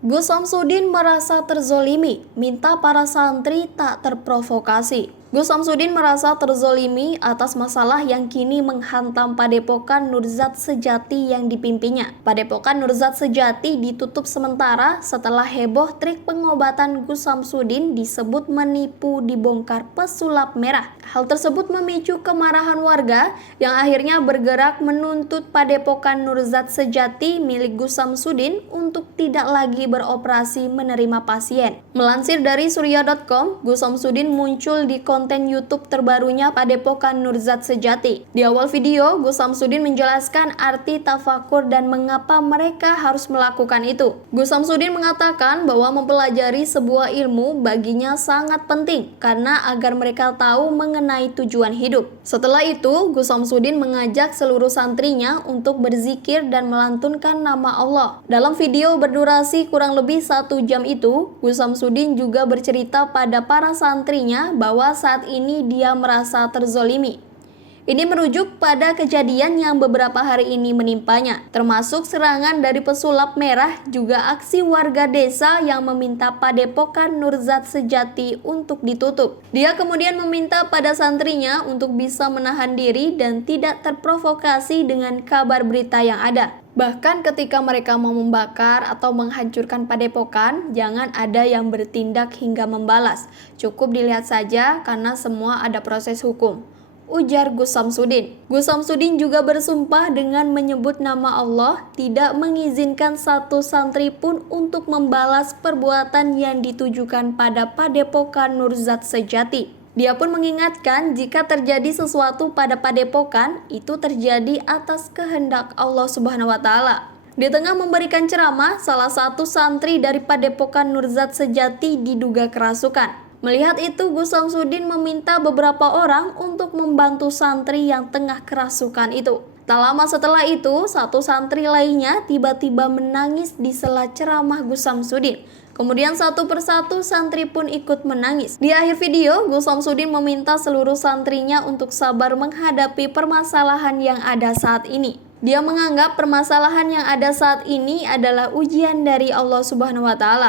Gus Samsudin merasa terzolimi, minta para santri tak terprovokasi. Gus Samsudin merasa terzolimi atas masalah yang kini menghantam Padepokan Nurzat Sejati yang dipimpinnya. Padepokan Nurzat Sejati ditutup sementara setelah heboh trik pengobatan Gus Samsudin disebut menipu dibongkar pesulap merah. Hal tersebut memicu kemarahan warga yang akhirnya bergerak menuntut Padepokan Nurzat Sejati milik Gus Samsudin untuk tidak lagi beroperasi menerima pasien. Melansir dari surya.com, Gus Samsudin muncul di konten YouTube terbarunya Padepokan Nurzat Sejati. Di awal video, Gus Samsudin menjelaskan arti tafakur dan mengapa mereka harus melakukan itu. Gus Samsudin mengatakan bahwa mempelajari sebuah ilmu baginya sangat penting karena agar mereka tahu mengenai tujuan hidup. Setelah itu, Gus Samsudin mengajak seluruh santrinya untuk berzikir dan melantunkan nama Allah. Dalam video berdurasi kurang lebih 1 jam itu, Gus Samsudin juga bercerita pada para santrinya bahwa saat ini dia merasa terzolimi. Ini merujuk pada kejadian yang beberapa hari ini menimpanya, termasuk serangan dari pesulap merah, juga aksi warga desa yang meminta Padepokan Nurzat Sejati untuk ditutup. Dia kemudian meminta pada santrinya untuk bisa menahan diri dan tidak terprovokasi dengan kabar berita yang ada. Bahkan ketika mereka mau membakar atau menghancurkan padepokan, jangan ada yang bertindak hingga membalas. Cukup dilihat saja karena semua ada proses hukum, ujar Gus Samsudin. Gus Samsudin juga bersumpah dengan menyebut nama Allah, tidak mengizinkan satu santri pun untuk membalas perbuatan yang ditujukan pada Padepokan Nurzat Sejati. Dia pun mengingatkan jika terjadi sesuatu pada padepokan, itu terjadi atas kehendak Allah Subhanahu wa Ta'ala. Di tengah memberikan ceramah, salah satu santri dari Padepokan Nurzat Sejati diduga kerasukan. Melihat itu, Gus Samsudin meminta beberapa orang untuk membantu santri yang tengah kerasukan itu. Tak lama setelah itu, satu santri lainnya tiba-tiba menangis di sela ceramah Gus Samsudin. Kemudian satu persatu santri pun ikut menangis. Di akhir video, Gus Samsudin meminta seluruh santrinya untuk sabar menghadapi permasalahan yang ada saat ini. Dia menganggap permasalahan yang ada saat ini adalah ujian dari Allah Subhanahu wa Ta'ala.